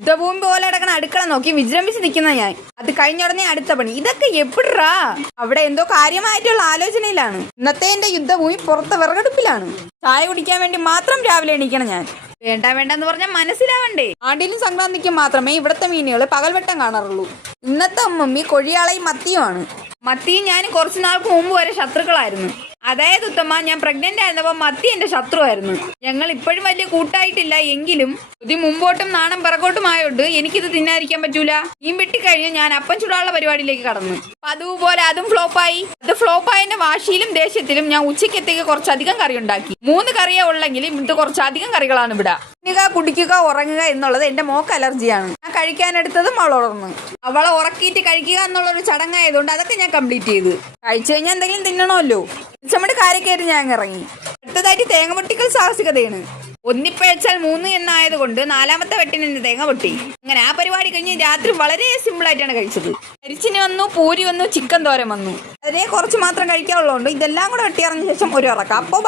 യുദ്ധഭൂമി പോലെ കിടക്കണ അടുക്കള നോക്കി വിജൃംഭിച്ച് നിൽക്കുന്ന ഞാൻ. അത് കഴിഞ്ഞ ഉടനെ അടുത്ത പണി. ഇതൊക്കെ എപ്പിടാ? അവിടെ എന്തോ കാര്യമായിട്ടുള്ള ആലോചനയിലാണ്. ഇന്നത്തെ എന്റെ യുദ്ധഭൂമി പുറത്തെ വിറകടുപ്പിലാണ്. ചായ കുടിക്കാൻ വേണ്ടി മാത്രം രാവിലെ എണീക്കണം ഞാൻ. വേണ്ടെന്ന് പറഞ്ഞാൽ മനസ്സിലാവണ്ടേ? ആണ്ടിലും സംക്രാന്തിക്കും മാത്രമേ ഇവിടുത്തെ മീനുകൾ പകൽവെട്ടം കാണാറുള്ളൂ. ഇന്നത്തെ അമ്മമ്മി കൊഴിയാളയും മത്തിയുമാണ്. മത്തിയും ഞാൻ കുറച്ചു നാൾക്ക് മുമ്പ് വരെ ശത്രുക്കളായിരുന്നു. അതായത് ഉത്തമ, ഞാൻ പ്രഗ്നന്റ് ആയിരുന്നപ്പോൾ മത്തി എന്റെ ശത്രുവായിരുന്നു. ഞങ്ങൾ ഇപ്പോഴും വലിയ കൂട്ടായിട്ടില്ല. എങ്കിലും ഇത് മുമ്പോട്ടും നാണം പിറകോട്ടുമായോണ്ട് എനിക്കിത് തിന്നാതിരിക്കാൻ പറ്റൂല. ഈ വെട്ടിക്കഴിഞ്ഞ് ഞാൻ അപ്പം ചുടാനുള്ള പരിപാടിയിലേക്ക് കടന്നു. അതുപോലെ അതും ഫ്ലോപ്പായി. അത് ഫ്ലോപ്പായതിന്റെ വാശിയിലും ദേഷ്യത്തിലും ഞാൻ ഉച്ചയ്ക്കത്തേക്ക് കുറച്ചധികം കറി ഉണ്ടാക്കി. 3 കറിയേ ഉള്ളെങ്കിലും ഇത് കുറച്ചധികം കറികളാണ് ഇവിടെ. തിന്നുക, കുടിക്കുക, ഉറങ്ങുക എന്നുള്ളത് എന്റെ മോക്ക് അലർജിയാണ്. ഞാൻ കഴിക്കാനെടുത്തതും അവൾ ഉണർന്നു. അവളെ ഉറക്കിയിട്ട് കഴിക്കുക എന്നുള്ളൊരു ചടങ്ങായതുകൊണ്ട് അതൊക്കെ ഞാൻ കംപ്ലീറ്റ് ചെയ്തു. കഴിച്ചു കഴിഞ്ഞാൽ എന്തെങ്കിലും തിന്നണമല്ലോ. നമ്മുടെ കാര്യക്കയറി ഞാൻ ഇറങ്ങി. അടുത്തതായിട്ട് തേങ്ങ പൊട്ടിക്കൽ സാഹസികതയാണ്. ഒന്നിപ്പഴച്ചാൽ 3 എന്നായതുകൊണ്ട് 4ാമത്തെ വെട്ടിന് തേങ്ങ പൊട്ടി. അങ്ങനെ ആ പരിപാടി കഴിഞ്ഞ് രാത്രി വളരെ സിമ്പിൾ ആയിട്ടാണ് കഴിച്ചത്. കരിച്ചിന് വന്നു, പൂരി വന്നു, ചിക്കൻ തോരൻ വന്നു. അതിനെ കുറച്ച് മാത്രം കഴിക്കാനുള്ളതുകൊണ്ട് ഇതെല്ലാം കൂടെ വെട്ടിയിറങ്ങിയ ശേഷം ഒരു ഇറക്കാം. അപ്പോൾ